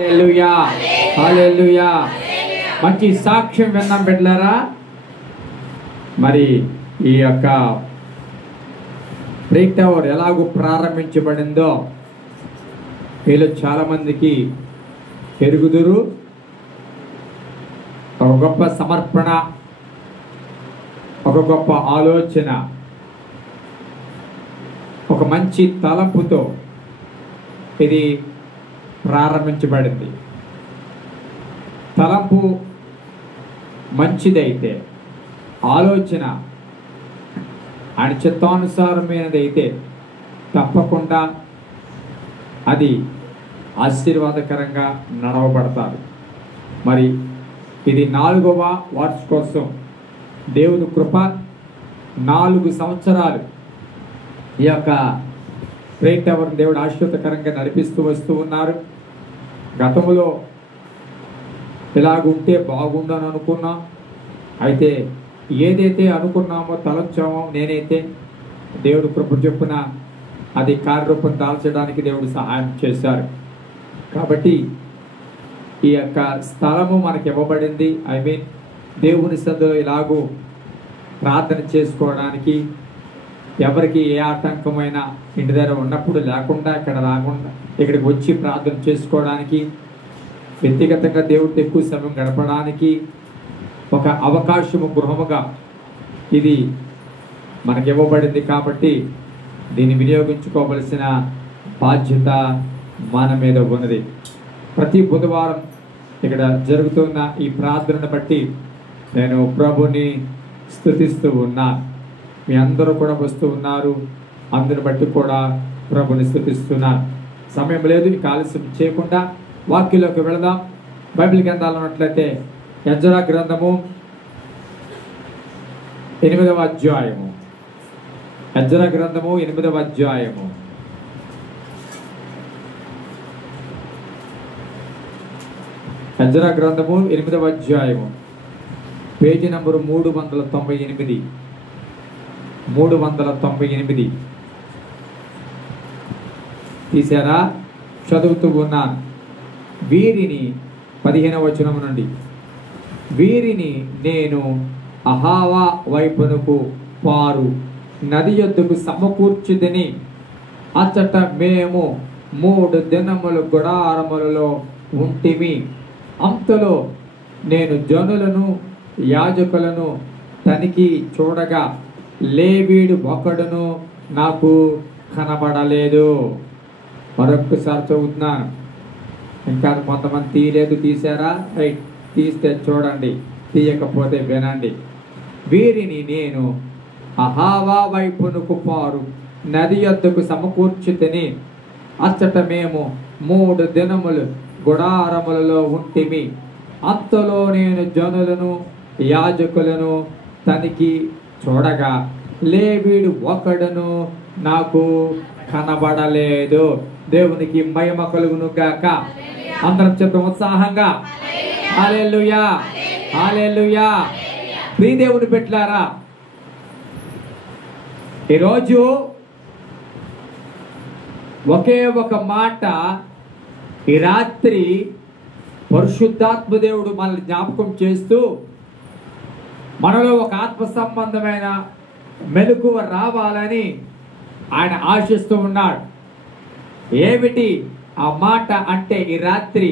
హల్లెలూయా హల్లెలూయా. మంచి సాక్ష్యం విన్నాం బిడ్డలారా. మరి ఈ యొక్క బ్రేక్ టవర్ ఎలాగో ప్రారంభించబడిందో వీళ్ళు చాలా మందికి ఎరుగుదురు. ఒక గొప్ప సమర్పణ, ఒక గొప్ప ఆలోచన, ఒక మంచి తలంపుతో ఇది ప్రారంభించబడింది. తలంపు మంచిదైతే, ఆలోచన ఆయన చిత్తానుసారమైనదైతే తప్పకుండా అది ఆశీర్వాదకరంగా నడవబడతారు. మరి ఇది 4వ వార్షికోత్సవం. దేవుని కృప 4 సంవత్సరాలు ఈ యొక్క బ్రేక్ టవర్ దేవుడు ఆశీర్వాదకరంగా నడిపిస్తూ వస్తూ ఉన్నారు. గతంలో ఇలాగుంటే బాగుండని అనుకున్నాం. అయితే ఏదైతే అనుకున్నామో తలంచామో, నేనైతే దేవుడు కృప చొప్పున అది కార్యరూపం దాల్చడానికి దేవుడు సహాయం చేశారు. కాబట్టి ఈ యొక్క స్థలము మనకి ఇవ్వబడింది. దేవుని సన్నిధిలో ఇలాగూ ప్రార్థన చేసుకోవడానికి, ఎవరికి ఏ ఆటంకమైన ఇంటి దగ్గర ఉన్నప్పుడు లేకుండా ఇక్కడ రాకుండా ఇక్కడికి వచ్చి ప్రార్థన చేసుకోవడానికి, వ్యక్తిగతంగా దేవుడితో ఎక్కువ సమయం గడపడానికి ఒక అవకాశము, గృహముగా ఇది మనకి ఇవ్వబడింది. కాబట్టి దీన్ని వినియోగించుకోవలసిన బాధ్యత మన మీద ఉన్నది. ప్రతి బుధవారం ఇక్కడ జరుగుతున్న ఈ ప్రార్థనను బట్టి నేను ప్రభుని స్తుతిస్తూ ఉన్నా. మీ అందరూ కూడా వస్తూ ఉన్నారు. అందరిని బట్టి కూడా ప్రభుని స్తుతిస్తున్నారు. సమయం లేదు, ఇక ఆలస్యం చేయకుండా వాక్యంలోకి వెళదాం. బైబిల్ గ్రంథాలు ఉన్నట్లయితే ఎజ్రా గ్రంథము 8వ అధ్యాయము. ఎజ్రా గ్రంథము 8వ అధ్యాయము. ఎజ్రా గ్రంథము 8వ అధ్యాయము, పేజీ నంబరు 398. 398 తీసారా? చదువుతూ ఉన్నాను. వీరిని 15వ వచనం నుండి, వీరిని నేను అహావా వైపునకు పారు నది యొద్దకు సమకూర్చిదని, అచ్చట మేము 3 దినములు గుడారములలో ఉంటిమి. అంతలో నేను జనులను యాజకులను తనిఖీ చూడగా లేవీడు ఒకడును నాకు కనబడలేదు. మరొకసారి చదువుతున్నాను. ఇంకా కొంతమంది తీయలేదు, తీసారా? రైట్, తీస్తే చూడండి, తీయకపోతే వినండి. వీరిని నేను అహావా వైపునకు పారు నది యొద్దకు సమకూర్చితిని, అచ్చట మేము 3 దినములు గుడారములలో ఉంటిమి. అంతలో నేను జనులను యాజకులను తనిఖీ చూడగా లేవీడు ఒకడును నాకు కనబడలేదు. దేవునికి మహిమ కలుగును గాక. అందరం చెప్పే ఉత్సాహంగా హల్లెలూయా హల్లెలూయా. ప్రియ దేవుని బిడ్డలారా, ఈరోజు ఒకే ఒక మాట ఈ రాత్రి పరిశుద్ధాత్మ దేవుడు మనల్ని జ్ఞాపకం చేస్తూ మనలో ఒక ఆత్మ సంబంధమైన మెలకువ రావాలని ఆయన ఆశిస్తూ ఉన్నాడు. ఏమిటి ఆ మాట అంటే, ఈ రాత్రి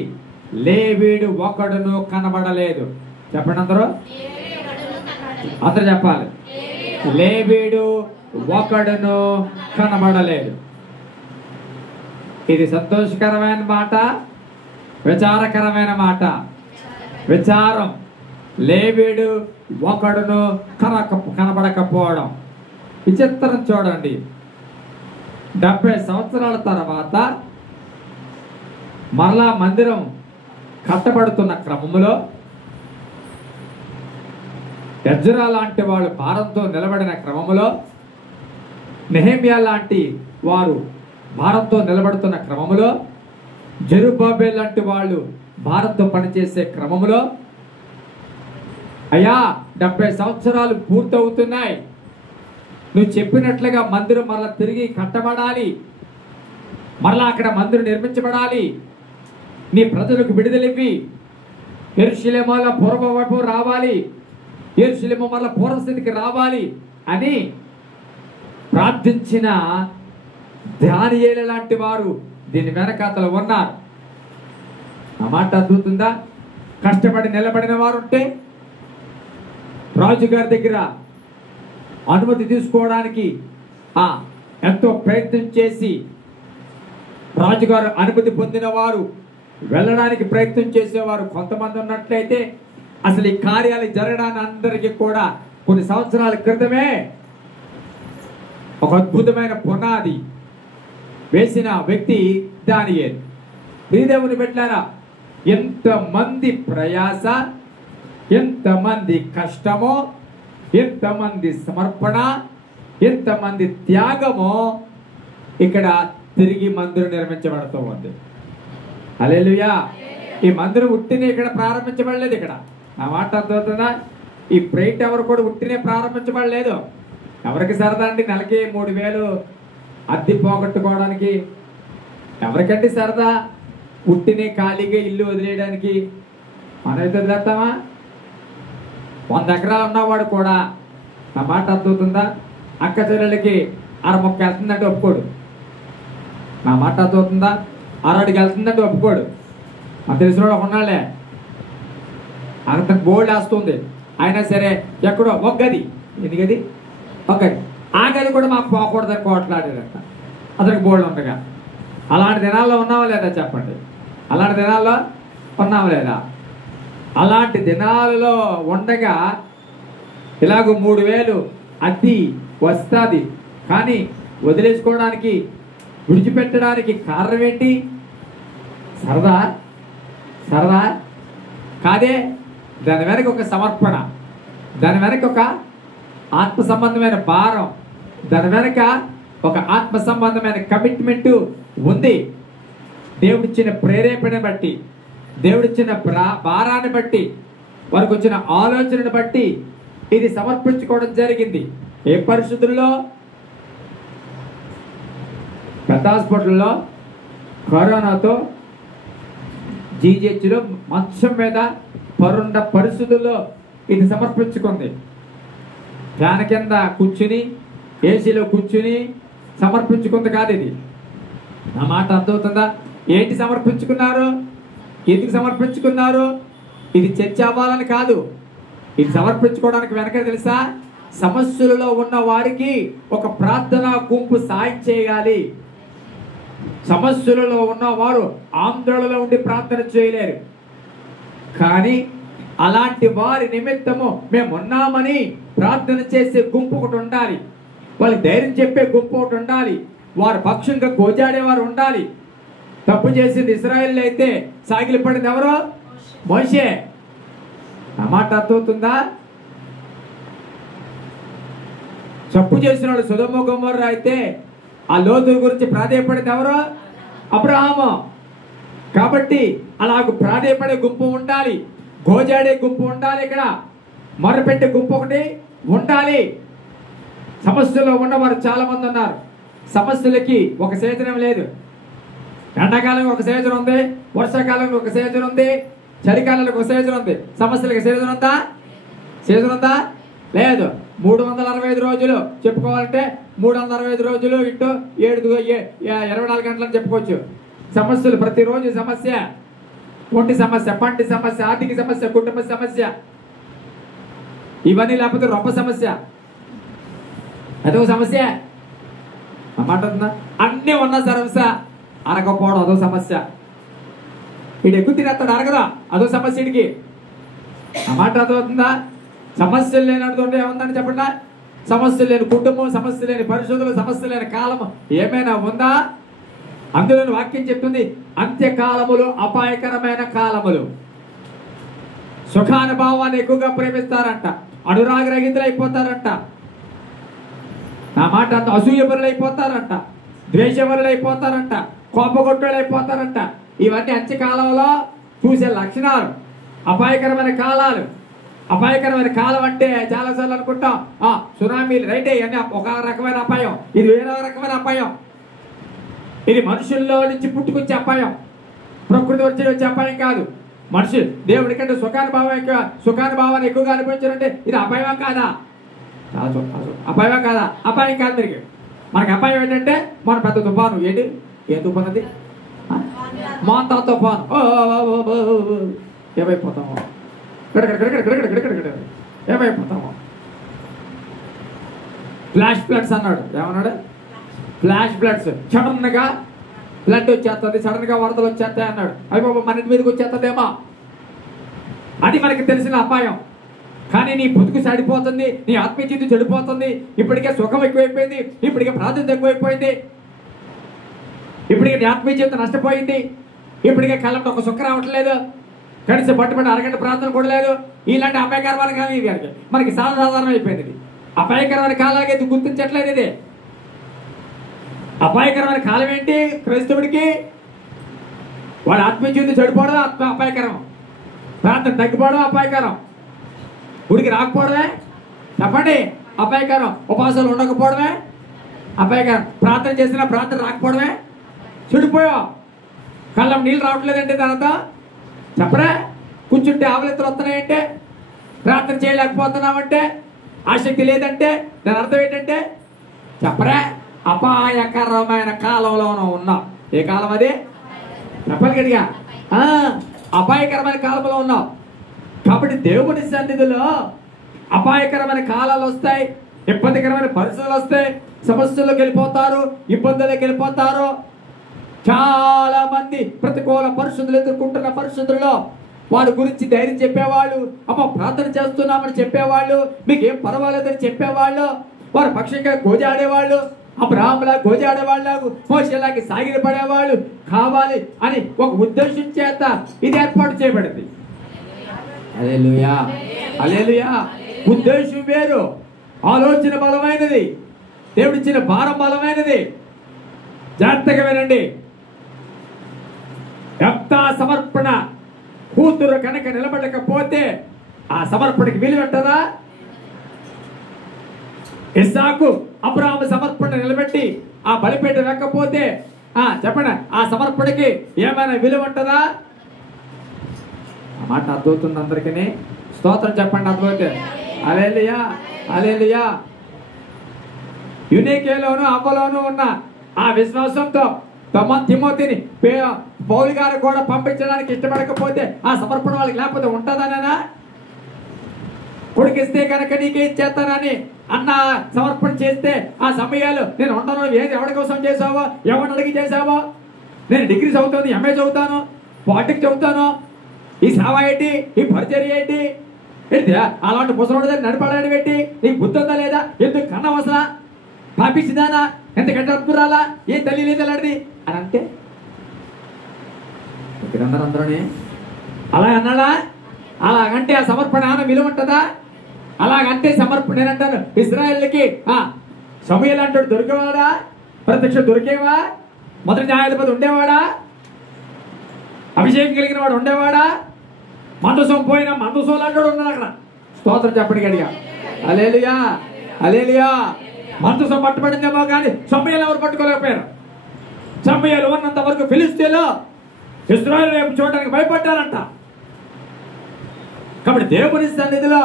లేవీడు ఒకడును కనబడలేదు. చెప్పండి అందరూ, అందరూ చెప్పాలి. లేవీడు ఒకడును కనబడలేదు. ఇది సంతోషకరమైన మాట, విచారకరమైన మాట. విచారం, లేవీడు ఒకడును కనబడకపోవడం. విచిత్రం చూడండి. 70 సంవత్సరాల తర్వాత మరలా మందిరం కట్టబడుతున్న క్రమంలో ఎజ్రా లాంటి వాళ్ళు భారంతో నిలబడిన క్రమంలో, నెహెమ్యా లాంటి వారు భారంతో నిలబడుతున్న క్రమంలో, జెరుబ్బాబెల్ లాంటి వాళ్ళు భారంతో పనిచేసే క్రమంలో, అయ్యా 70 సంవత్సరాలు పూర్తవుతున్నాయి, నువ్వు చెప్పినట్లుగా మందిరం మరలా తిరిగి కట్టబడాలి, మరలా అక్కడ మందిరం నిర్మించబడాలి, నీ ప్రజలకు విడుదలివ్వి, యెరూషలేములో పూర్వవైపు రావాలి, యెరూషలేము మళ్ళా పూర్వస్థితికి రావాలి అని ప్రార్థించిన దానియేలు లాంటి వారు దీని వెనకాతలు ఉన్నారు. ఆ మాట అద్భుతుందా? కష్టపడి నిలబడిన వారు ఉంటే రాజుగారి దగ్గర అనుమతి తీసుకోవడానికి ఎంతో ప్రయత్నం చేసి రాజుగారు అనుమతి పొందిన వారు వెళ్ళడానికి ప్రయత్నం చేసేవారు కొంతమంది ఉన్నట్లయితే అసలు ఈ కార్యాలు జరగడానికి అందరికీ కూడా కొన్ని సంవత్సరాల క్రితమే ఒక అద్భుతమైన పునాది వేసిన వ్యక్తి దానియేలు. ప్రియదేవుని బిడ్డలారా, ఎంతమంది ప్రయాస, ఎంతమంది కష్టమో, ఎంతమంది సమర్పణ, ఎంతమంది త్యాగమో ఇక్కడ తిరిగి మందిరం నిర్మించబడుతూ ఉంది. హల్లెలూయా. ఈ మందిరం ఉట్టినే ఇక్కడ ప్రారంభించబడలేదు. ఇక్కడ ఆ మాట అర్థమవుతుందా? ఈ ప్రైట్ ఎవరు కూడా ఉట్టినే ప్రారంభించబడలేదు. ఎవరికి సరదా అండి నెలకి 3,000 అద్దె పోగొట్టుకోవడానికి? ఎవరికంటే సరదా ఉట్టినే ఖాళీగా ఇల్లు వదిలేయడానికి? మనమైతే వదిలేస్తామా? 100 ఎకరాలు ఉన్నవాడు కూడా, ఆ మాట అర్థమవుతుందా, అక్క చెల్లెలకి 60 మొక్క వెళ్తుందంటే ఒప్పుకోడు. నా మాట అర్థమవుతుందా? 60 అడుగు వెళ్తుందంటే ఒప్పుకోడు. మా తెలిసిన ఉన్నాళ్ళే, అంత బోల్డ్ వేస్తుంది. అయినా సరే ఎక్కడో ఒక గది, ఎన్ని గది, ఒక గది, ఆ గది కూడా మాకు పోకూడదని కోట్లాడారంట. అతనికి బోల్డ్ ఉండగా. అలాంటి దినాల్లో ఉన్నావా లేదా చెప్పండి? అలాంటి దినాల్లో ఉన్నావా లేదా? అలాంటి దినాలలో ఉండగా ఇలాగ 3,000 అద్దె వస్తుంది. కానీ వదిలేసుకోవడానికి, విడిచిపెట్టడానికి కారణం ఏంటి? సరదా? సరదా కాదే. దాని వెనక ఒక సమర్పణ, దాని వెనక ఒక ఆత్మ సంబంధమైన భారం, దాని వెనక ఒక ఆత్మ సంబంధమైన కమిట్మెంట్ ఉంది. దేవుడిచ్చిన ప్రేరేపణ బట్టి, దేవుడిచ్చిన భారాన్ని బట్టి, వారికి వచ్చిన ఆలోచనను బట్టి ఇది సమర్పించుకోవడం జరిగింది. ఏ పరిస్థితుల్లో? పెద్ద హాస్పిటల్లో కరోనాతో జీజెచ్లో మంచం మీద పరుండ పరిస్థితుల్లో ఇది సమర్పించుకుంది. ఫ్యాన్ కింద కూర్చుని, ఏసీలో కూర్చుని సమర్పించుకుంది కాదు ఇది. నా మాట అర్థమవుతుందా? ఏంటి సమర్పించుకున్నారు? ఎందుకు సమర్పించుకున్నారు? ఇది చర్చ అవ్వాలని కాదు. ఇది సమర్పించుకోవడానికి వెనక తెలుసా? సమస్యలలో ఉన్న వారికి ఒక ప్రార్థనా గుంపు సాయం చేయాలి. సమస్యలలో ఉన్నవారు ఆందోళనలో ఉండి ప్రార్థన చేయలేరు. కానీ అలాంటి వారి నిమిత్తము మేము ఉన్నామని ప్రార్థన చేసే గుంపు ఒకటి ఉండాలి. వాళ్ళకి ధైర్యం చెప్పే గుంపు ఒకటి ఉండాలి. వారి పక్షంగా గోజాడేవారు ఉండాలి. తప్పు చేసింది ఇశ్రాయేలు అయితే సాగిలి పడింది ఎవరో? మోషే. ఆ మాట అర్థమవుతుందా? తప్పు చేసిన వాడు సొదొమ గొమొర్రా అయితే ఆ లోతు గురించి ప్రాధేయపడింది ఎవరో? అబ్రహాము. కాబట్టి అలాగ ప్రాధేయపడే గుంపు ఉండాలి, గోజాడే గుంపు ఉండాలి, ఇక్కడ మొరపెట్టే గుంపు ఒకటి ఉండాలి. సమస్యలో ఉన్నవారు చాలా మంది ఉన్నారు. సమస్యలకి ఒక సీజనం లేదు. ఎండాకాలంలో ఒక సీజన్ ఉంది, వర్షాకాలంలో ఒక సీజన్ ఉంది, చలికాలంలో ఒక సీజన్ ఉంది. సమస్యలకి సీజన్ ఉందా? సీజన్ ఉందా? లేదు. 365 రోజులు చెప్పుకోవాలంటే 365 రోజులు ఇంటూ 24 గంటలని చెప్పుకోవచ్చు. సమస్యలు ప్రతిరోజు సమస్య. ఒంటి సమస్య, పంటి సమస్య, ఆర్థిక సమస్య, కుటుంబ సమస్య, ఇవన్నీ లేకపోతే రొప్ప సమస్య, అదొక సమస్య. అన్నమాట అన్నీ ఉన్న సమస్య. అరగకపోవడం అదో సమస్య. ఇటు ఎక్కువ తినేస్తాడు, అరగదా, అదో సమస్య. ఇడికి అన్నమాట అర్థమవుతుందా? సమస్యలు లేనటువంటి ఏముందని చెప్పండి. సమస్య లేని కుటుంబం, సమస్య లేని పరిశోధనలు, సమస్య లేని కాలం ఏమైనా ఉందా? అందులోని వాక్యం చెప్తుంది, అంత్యకాలములు అపాయకరమైన కాలములు. సుఖానుభవాన్ని ఎక్కువగా ప్రేమిస్తారంట, అనురాగరహితులు అయిపోతారంట. నా మాట అంత అసూయపరులు అయిపోతారంట, ద్వేషపరులు అయిపోతారంట, కోపగొట్టులు అయిపోతారంట. ఇవన్నీ అంత్యకాలంలో చూసే లక్షణాలు. అపాయకరమైన కాలాలు. అపాయకరమైన కాలం అంటే చాలాసార్లు అనుకుంటాం సునామీలు, రైటే, ఇవన్నీ ఒక రకమైన అపాయం. ఇది వేరే రకమైన అపాయం. ఇది మనుషుల్లో నుంచి పుట్టుకొచ్చే అపాయం. ప్రకృతి వచ్చే అపాయం కాదు. మనిషి దేవుడి కంటే సుఖానుభవాన్ని ఎక్కువగా అనిపించారంటే ఇది అపాయం కాదా? అపాయం కాదా? అపాయం కాదు. తిరిగి మనకి అపాయం ఏంటంటే మన పెద్ద తుఫాను. ఏంటి? ఏ తుఫాను అది? మాంతా తుఫాను. ఏమైపోతాము? ఏమైపోతాము? ఫ్లాష్ ఫ్లడ్స్ అన్నాడు. ఏమన్నాడు? Flash floods. సడన్ గా ఫ్లడ్ వచ్చేస్తుంది, సడన్ గా వరదలు వచ్చేస్తాయి అన్నాడు. అవి బాబు మన ఇంటి మీదకి వచ్చేస్తుందేమో. అది మనకి తెలిసిన అపాయం. కానీ నీ బతుకు చెడిపోతుంది, నీ ఆత్మీయ జీవితం చెడిపోతుంది. ఇప్పటికే సుఖం ఎక్కువైపోయింది, ఇప్పటికే ప్రాధాన్యత ఎక్కువైపోయింది, ఇప్పటికే నీ ఆత్మీయ జీవితం నష్టపోయింది, ఇప్పటికే కళ్ళంలో ఒక సుఖం రావట్లేదు, కనీసం పట్టుబడి అరగంట ప్రార్థన కూడా లేదు. ఇలాంటి అపాయకరమైన కాలం ఇది మనకి సాధారణం అయిపోయింది. ఇది అపాయకరమైన కాలాగే గుర్తించట్లేదు. ఇది అపాయకరమైన కాలం ఏంటి? క్రైస్తవుడికి వాడు ఆత్మీయ జీవితం చెడిపోవడం అపాయకరం, ప్రార్థన తగ్గిపోవడం అపాయకరం, గుడికి రాకపోవడమే చెప్పండి అపాయకరం, ఉపవాసాలు ఉండకపోవడమే అపాయకరం, ప్రార్థన చేసినా ప్రార్థన రాకపోవడమే చెడిపోయావు. కళ్ళం నీళ్ళు రావట్లేదంటే దానితో చెప్పరా? కూర్చుంటే ఆవలింతలు వస్తున్నాయంటే, ప్రార్థన చేయలేకపోతున్నామంటే, ఆసక్తి లేదంటే దాని అర్థం ఏంటంటే చెప్పరా? అపాయకరమైన కాలంలోనూ ఉన్నాం. ఏ కాలం అది? చెప్పాలి గట్టిగా. అపాయకరమైన కాలంలో ఉన్నాం. కాబట్టి దేవుని సన్నిధిలో అపాయకరమైన కాలాలు వస్తాయి, ఇబ్బందికరమైన పరిస్థితులు వస్తాయి, సమస్యల్లోకి వెళ్ళిపోతారు, ఇబ్బందుల్లోకి వెళ్ళిపోతారు. చాలా మంది ప్రతికూల పరిస్థితులు ఎదుర్కొంటున్న పరిస్థితుల్లో వాడి గురించి ధైర్యం చెప్పేవాళ్ళు, అమ్మ ప్రార్థన చేస్తున్నామని చెప్పేవాళ్ళు, మీకేం పర్వాలేదని చెప్పేవాళ్ళు, వారి పక్షంగా గోజాడేవాళ్ళు, అబ్రాహాములా గోజాడేవాళ్ళు, మోషేలాగా సాగిలి పడేవాళ్ళు కావాలి అని ఒక ఉద్దేశం చేత ఇది ఏర్పాటు చేయబడింది. హల్లెలూయా, హల్లెలూయా. ఉద్దేశం వేరు, ఆలోచన బలమైనది, దేవుడిచ్చిన భారం బలమైనది. జాగ్రత్తగా వినండి. ఎంత సమర్పణ కూతురు కనుక నిలబడకపోతే ఆ సమర్పణకి విలువ ఉంటుందా? ఇస్సాకు అబ్రాహాము సమర్పణ నిలబెట్టి ఆ బలిపేట రాకపోతే చెప్పండి, ఆ సమర్పణకి ఏమైనా విలువ ఉంటుందా? ఆ మాట అర్థమవుతుంది అందరికీ? స్తోత్రం చెప్పండి. అర్థమవుతుంది. హల్లెలూయా, హల్లెలూయా. యూనికేలోను అవ్వలోను ఉన్న ఆ విశ్వాసంతో తిమోతిని పౌలు గారు కూడా పంపించడానికి ఇష్టపడకపోతే ఆ సమర్పణ వాళ్ళకి లేకపోతే ఉంటుందనేనా? కొడుకిస్తే కనుక నీకే ఇచ్చేస్తానని అన్న సమర్పణ చేస్తే ఆ సమయాలు నేను ఉండను, ఏది ఎవరి కోసం చేసావో, ఎవరిని అడిగి చేసావో, నేను డిగ్రీ చదువుతాను, ఎంఏ చదువుతాను, పాలిటిక్స్ చదువుతాను, ఈ సేవ ఏంటి, ఈ పరిచర్య ఏంటి, అలాంటి ముసలోడి దగ్గర నడిపడాడు పెట్టి నీకు బుద్ధి ఉందా లేదా, ఎందుకు కన్నవసరా, పాపించిందానా, ఎంతకంటే అద్భురాలా, ఏం తల్లి లేదు అలాంటిది అని అంటే అందరూనే అలా అన్నాడా? అలాగంటే ఆ సమర్పణ ఏమైనా విలువ ఉంటుందా? అలాగంటే సమర్పణ నేనంటాను ఇశ్రాయేలుకి సమూయేలు అంటాడు దొరికేవాడా? ప్రత్యక్ష దొరికేవా? మొదటి న్యాయాధిపతి ఉండేవాడా? అభిషేకం కలిగిన వాడు ఉండేవాడా? మందసం పోయిన మందసం అంటాడు ఉన్నాడు అక్కడ. స్తోత్రం చెప్పండి గడిగా. హల్లెలూయా, హల్లెలూయా. మందసం పట్టుబడిందేమో కానీ సమూయేలు ఎవరు పట్టుకోలేకపోయారు. సమూయేలు ఉన్నంత వరకు ఫిలిష్తీయులు ఇశ్రాయేలు వైపు చూడడానికి భయపడ్డారంట. కాబట్టి దేవుని సన్నిధిలో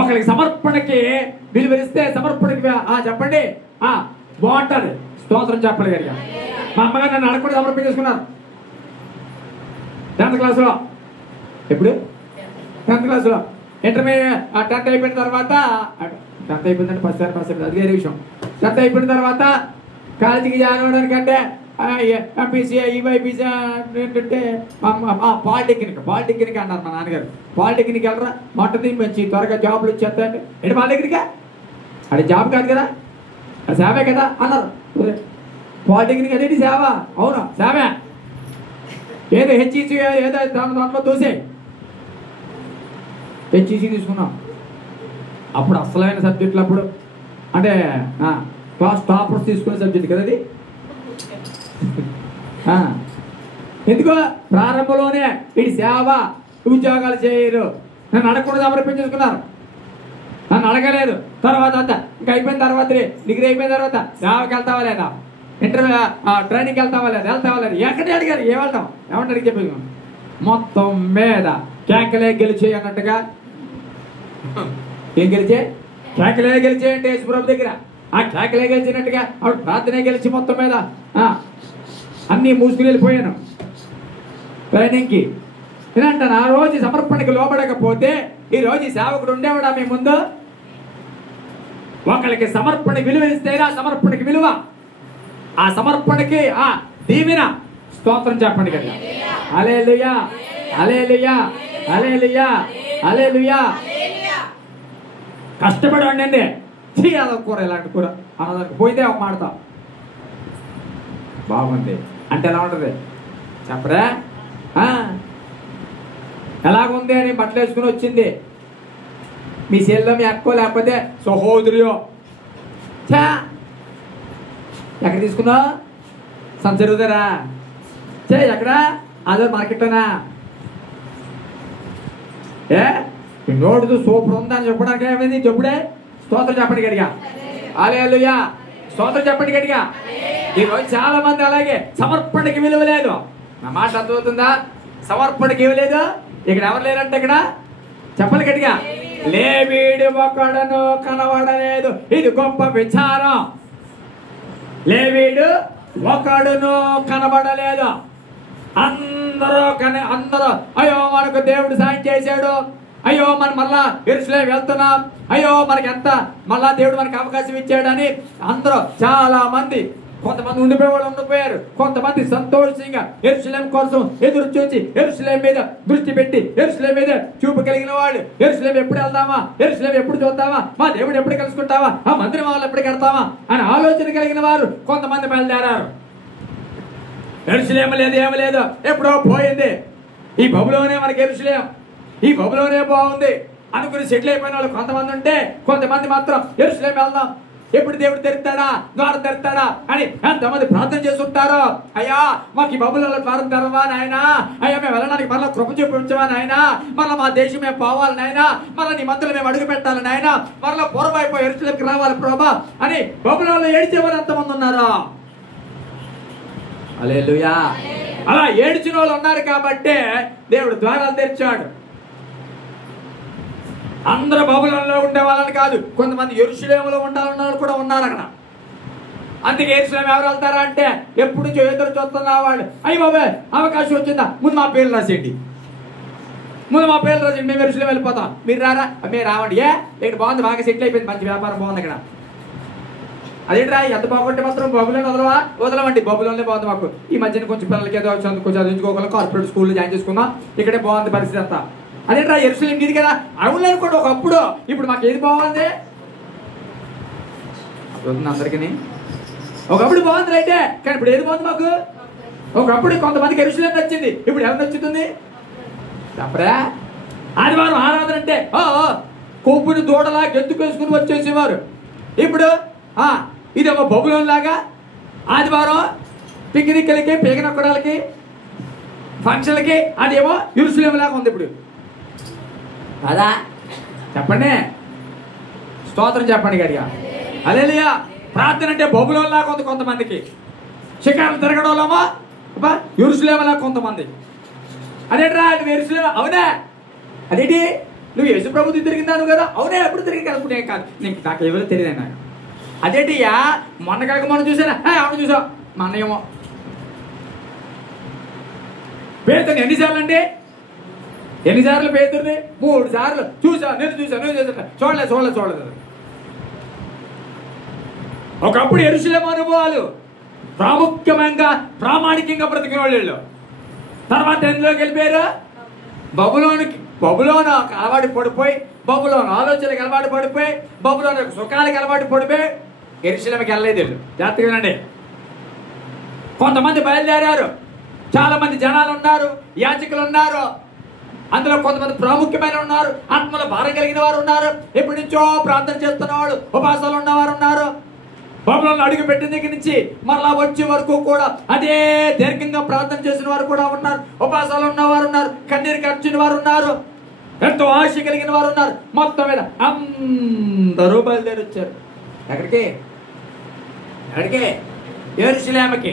ఒకరికి సమర్పణకి విలువరిస్తే సమర్పణకి చెప్పండి బాగుంటుంది. స్తోత్రం చెప్పండి గడిగా. మా అమ్మగారు నన్ను అడగకుండా సమర్పించేసుకున్నారు 10th క్లాసులో. ఎప్పుడు? 10th క్లాసులో. ఇంటర్మీడియట్ 10th అయిపోయిన తర్వాత 10th అయిపోయిందంటే ఫస్ట్ అయిపోయింది, అది వేరే విషయం. 10th అయిపోయిన తర్వాత కాలేజీకి జాయిన్ అవ్వడానికంటే ఎంపీసీ ఈవైపీసీ ఏంటంటే పాలిటెక్నిక్ అన్నారు మా నాన్నగారు. పాలిటెక్నిక్ వెళ్ళరా మాటది మంచి త్వరగా జాబులు వచ్చేస్తాయండి. ఏంటి పాలిటెక్నికా? అది జాబ్ కాదు కదా, అది సేవే కదా అన్నారు. పాలిటెక్నిక్ అనేది సేవ. అవును సేవే. ఏదో హెచ్ఈసీ ఏదో దాంట్లో తోసే హెచ్ఈసీ తీసుకున్నాం. అప్పుడు అసలైన సబ్జెక్టులు, అప్పుడు అంటే క్లాస్ టాపర్స్ తీసుకునే సబ్జెక్ట్ కదా అది. ఎందుకో ప్రారంభంలోనే ఇది సేవ, ఉద్యోగాలు చేయరు, నన్ను అడగకుండా సమర్పించుకున్నారు, నన్ను అడగలేదు. తర్వాత అంతా ఇంకా అయిపోయిన తర్వాత డిగ్రీ అయిపోయిన తర్వాత సేవకి వెళ్తావా లేదా? ఇంటర్వ్యూ ట్రైనింగ్కి వెళ్తావా లేదు ఎక్కడే అడిగారు ఏమంటాం ఏమంటే అడిగి చెప్పి మొత్తం మీద కేకలే గెలిచే అన్నట్టుగా ఏం గెలిచే కేకలే గెలిచే అంటే యేసుప్రభు దగ్గర ఆ కేకలే గెలిచినట్టుగా ఆవిడ ప్రార్థనే గెలిచి మొత్తం మీద అన్నీ మూసుకుని వెళ్ళిపోయాను ట్రైనింగ్కి. నేనంటాను ఆ రోజు సమర్పణకి లోబడకపోతే ఈ రోజు ఈ సేవకుడు ఉండేవాడా మీ ముందు? ఒకరికి సమర్పణ విలువ ఇస్తేనా సమర్పణకి విలువ, ఆ సమర్పణకి ఆ దీవెన. స్తోత్రం చెప్పండి కదా. హల్లెలూయా హల్లెలూయా హల్లెలూయా హల్లెలూయా. కష్టపడి వండండి అదొక కూర ఇలాంటి కూర అన్నదానికి పోయితే ఒక మాడతాం బాగుంది అంటే ఎలా ఉంటుంది చెప్పరా? ఎలాగుంది అని బట్టలు వేసుకుని వచ్చింది మీ చెల్లో మీ అక్కో లేకపోతే సహోదరియో చా ఎక్కడ తీసుకున్నావు సంచరుదరా చే ఎక్కడ అదే మార్కెట్లోనా నోడుతూ సూపర్ ఉందని చెప్పడానికి ఏమైంది చెప్పుడే స్తోత్రం చెప్పండి గడిగా. హల్లెలూయా స్తోత్రం చెప్పండి గడిగా. ఈరోజు చాలా మంది అలాగే సమర్పణకి విలువ లేదు. నా మాట అర్థమవుతుందా? సమర్పణకి విలువ లేదు. ఇక్కడ ఎవరు లేరంటే ఇక్కడ చెప్పండి గట్టిగా. లేవీడు ఒకడను కనబడలేదు, ఇది గొప్ప విచారం. లేవీడు ఒకడును కనబడలేదు. అందరూ అయ్యో మనకు దేవుడు సాయం చేశాడు, అయ్యో మనం మళ్ళా యెరూషలేము వెళ్తున్నాం, అయ్యో మనకి ఎంత మళ్ళా దేవుడు మనకి అవకాశం ఇచ్చాడని అందరూ చాలా మంది, కొంతమంది ఉండిపోయారు, కొంతమంది సంతోషంగా యెరూషలేము కోసం ఎదురు చూసి యెరూషలేము మీద దృష్టి పెట్టి యెరూషలేము మీద చూపు కలిగిన వాళ్ళు, యెరూషలేము ఎప్పుడు వెళ్దామా, యెరూషలేము ఎప్పుడు చూద్దామా, మా దేవుడు ఎప్పుడు కలుసుకుంటావా, ఆ మందిరం వాళ్ళు ఎప్పుడు కడతామా అని ఆలోచన కలిగిన వారు కొంతమంది బయలుదేరారు. యెరూషలేము లేదు ఏమి లేదు, ఎప్పుడో పోయింది, ఈ బబులోనే మనకి యెరూషలేము, ఈ బబులోనే బాగుంది అనుకుని సెటిల్ అయిపోయిన వాళ్ళు కొంతమంది ఉంటే, కొంతమంది మాత్రం యెరూషలేము వెళ్దాం, ఎప్పుడు దేవుడు తెరుతాడా ద్వారం తెరుతాడా అని ఎంతమంది ప్రార్థన చేస్తుంటారో. అయ్యా మాకు ఈ బబులలో ద్వారం తెరవా నాయనా, అయ్యా మేము వెళ్ళడానికి మళ్ళీ కృప చూపించవా నాయనా, మళ్ళీ మా దేశం మేము పోవాలి నాయనా, మళ్ళీ నీ మందులు మేము అడుగు పెట్టాలి నాయనా, మళ్ళీ పూర్వైపోయి యెరూషలేముకి రావాలి ప్రభా అని బబులలో ఏడ్చేవారు ఎంతమంది ఉన్నారో. హల్లెలూయా. అలా ఏడ్చిన వాళ్ళు ఉన్నారు కాబట్టి దేవుడు ద్వారాలు తెరిచాడు. అందరూ బబులోనులో ఉండే వాళ్ళని కాదు, కొంతమంది యెరూషలేములో ఉండాలన్న వాళ్ళు కూడా ఉన్నారు అక్కడ. అందుకే యెరూషలేము ఎవరు వెళ్తారా అంటే ఎప్పుడు నుంచో ఎదురు చూస్తున్న వాళ్ళు, అయ్యి బాబే అవకాశం వచ్చిందా ముందు మా పేర్లు రాసేయండి, మేము యెరూషలేము వెళ్ళిపోతాం, మీరు రారా, మీరు రావండి. ఇక్కడ బాగుంది, బాగా సెటిల్ అయిపోయింది, మంచి వ్యాపారం బాగుంది ఇక్కడ. అదేంట్రా ఎంత బాగుంటే మాత్రం బబులోని వదలవండి, బబులోనే బాగుంది మాకు, ఈ మధ్యన కొంచెం పిల్లలకి ఏదో కొంచెం చదివించుకోగలం, కార్పొరేట్ స్కూల్లో జాయిన్ చేసుకుందాం, ఇక్కడే బాగుంది పరిస్థితి అంతా. అదేంట్రా యెరూషలేము ఇది కదా, అవును అనుకోండి ఒకప్పుడు, ఇప్పుడు మాకు ఏది బాగుంది అందరికీ, ఒకప్పుడు బాగుంది అయితే, కానీ ఇప్పుడు ఏది బాగుంది మాకు? ఒకప్పుడు కొంతమందికి యెరూషలేము నచ్చింది, ఇప్పుడు ఎవరు నచ్చుతుంది చెప్పరా? ఆదివారం ఆరాధన అంటే కొబ్బుని దూడలా గెత్తుకేసుకుని వచ్చేసేవారు, ఇప్పుడు ఇదేమో బబులోన్ లాగా ఆదివారం పిక్నిక్లకి పీకనొక్కడాలకి ఫంక్షన్లకి అదేమో యెరూషలేము లాగా ఉంది ఇప్పుడు అదా. చెప్పండి స్తోత్రం చెప్పండి గడిగా. హల్లెలూయా. ప్రార్థన అంటే బబులోన్ లాగా ఉంది కొంతమందికి, శిఖరాలు తిరగడంలోమో యెరూషలేము లాగా కొంతమంది. అదేంట్రా నువ్వు యెరూషలేము అవునా, అదేంటి నువ్వు యేసు ప్రభుత్వం తిరిగిందాను కదా, అవునే ఎప్పుడు తిరిగి కలుపుకునే కాదు, నీకు నాకు ఎవరు తెలియదు నాకు. అదేంటియా మొన్న కాక మనం చూసానా, అవును చూసావు మా అన్నయ్యేమో పేరుని ఎన్నిసార్లు అండి, ఎన్నిసార్లు పేరుని 3 సార్లు చూసా, నేను చూడలేదు. ఒకప్పుడు యెరూషలేము అనుభవాలు ప్రామాణికంగా బ్రతికిన వాళ్ళు, తర్వాత ఎందులోకి వెళ్ళిపోయారు బబులోను అలవాటు పడిపోయి, బబులోను ఆలోచనలకు అలవాటు పడిపోయి, బబులోను సుఖాలకు అలవాటు పడిపోయి యెరూషలేముకి వెళ్ళలేదు. జాగ్రత్తగా వినండి. కొంతమంది బయలుదేరారు, చాలా మంది జనాలు ఉన్నారు, యాజకులు ఉన్నారు, అందులో కొంతమంది ప్రాముఖ్యమైన ఉన్నారు, ఆత్మలో భారం కలిగిన వారు ఉన్నారు, ఎప్పటి నుంచో ప్రార్థన చేస్తున్నవాడు, ఉపవాసాలు ఉన్నవారు ఉన్నారు. బబులోను అడుగు పెట్టిన దగ్గర నుంచి మరలా వచ్చే వరకు కూడా అదే దీర్ఘంగా ప్రార్థన చేసిన వారు కూడా ఉన్నారు, ఉపవాసాలు ఉన్నవారు ఉన్నారు, కన్నీరు ఖర్చిన వారు ఉన్నారు, ఎంతో ఆశ కలిగిన వారు ఉన్నారు. మొత్తం మీద అందరూ బయలుదేరి వచ్చారు. ఎక్కడికి యెరూషలేముకి.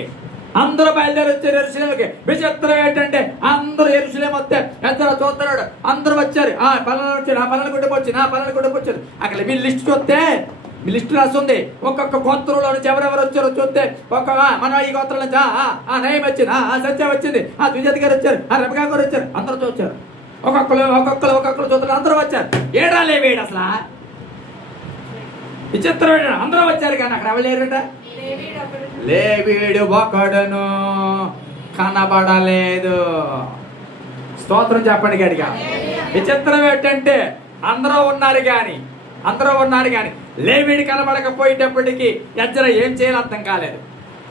అందరూ బయలుదేరి వచ్చారు యెరూషలేముకి. విచిత్రం ఏంటంటే అందరూ యెరూషలేము వస్తే ఎద్దరు చూస్తున్నాడు. అందరూ వచ్చారు. పలానా వచ్చారు, ఆ పలానా కుటుంబం వచ్చింది, ఆ పలానా కుటుంబం వచ్చారు. అక్కడ వీళ్ళు లిస్ట్ చూస్తే మీ లిస్ట్ రాస్తుంది. ఒక్కొక్క గోత్రంలో నుంచి ఎవరెవరు వచ్చారో చూస్తే మనం ఈ గోత్రం నుంచి నయం వచ్చింది, సత్య వచ్చింది, ద్విజాతి గారు వచ్చారు, రెబకా గారు వచ్చారు, అందరూ చూచారు. ఒక్కొక్కరు చూస్తారు. అందరూ వచ్చారు. ఏడా లేవీడు అసలు విచిత్రం. అందరూ వచ్చారు కానీ అక్కడ ఎవలేరుట. లేవీడు ఒకడును కనబడలేదు. స్తోత్రం చెప్పండి గడిగా. విచిత్రం ఏంటంటే అందరూ ఉన్నారు కానీ లేవీడు కనబడకపోయేటప్పటికీ ఎజ్రా ఏం చేయాలో అర్థం కాలేదు.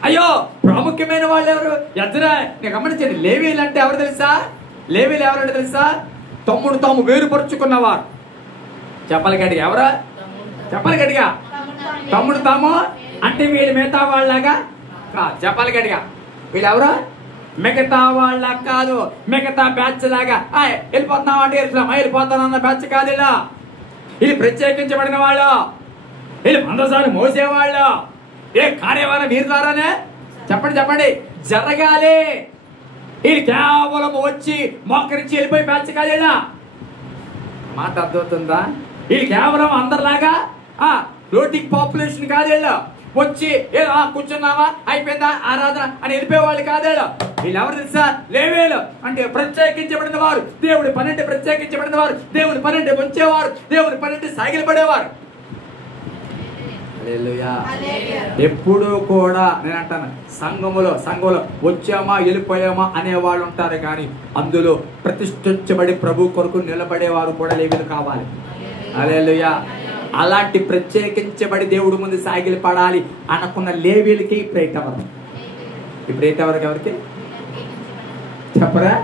అయ్యో ప్రాముఖ్యమైన వాళ్ళు ఎవరు? ఎజ్రా. నేను గమనించండి, లేవీలు అంటే ఎవరు తెలుసా? లేవీలు ఎవరంటే తెలుసా? తమ్ముడు తాము వేరుపరుచుకున్నవారు. చెప్పాలి గడిగా. ఎవరా? చెప్పాలి గడిగా. తమ్ముడు తాము అంటే వీళ్ళు మిగతా వాళ్ళగా కాదు. చెప్పాలి గడిగా. వీళ్ళు ఎవరు? మిగతా వాళ్ళ కాదు. మిగతా బ్యాచ్ లాగా వెళ్ళిపోతున్నావు అంటే వెళ్ళిపోతానన్న బ్యాచ్ కాదు. వీళ్ళు ప్రత్యేకించబడిన వాళ్ళు. వీళ్ళు మందసాన్ని మోసేవాళ్ళు. ఏ కార్యవారం వీరి ద్వారానే చెప్పండి జరగాలి. వీళ్ళు కేవలం వచ్చి మోకరించి వెళ్ళిపోయి బ్యాచ్ కాదు. మాట అర్థమవుతుందా? వీళ్ళు కేవలం అందరిలాగా ఫ్లోటింగ్ పాపులేషన్ కాదు. వచ్చి కూర్చున్నావా అయిపోయిందా ఆరాధన అని వెళ్ళిపోయేవాళ్ళు కాదు. వీళ్ళు ఎవరు తెలుసా? లేవీయులు అంటే ప్రత్యేకించబడిన వారు. దేవుడి పనంటే ప్రత్యేకించబడిన వారు. దేవుడి పనంటే వచ్చేవారు. దేవుడి పనంటే సాగిలపడేవారు. ఎప్పుడు కూడా నేను అంటాను, సంఘంలో వచ్చామా వెళ్ళిపోయామా అనేవాళ్ళు ఉంటారు కానీ అందులో ప్రతిష్ఠించబడి ప్రభు కొరకు నిలబడేవారు కూడా లేవీయులు కావాలి. హల్లెలూయా. అలాంటి ప్రత్యేకించబడి దేవుడు ముందు సాగిలి పడాలి అనుకున్న లేవీయులకి ఇప్పుడు ఎవరికి చెప్పరా?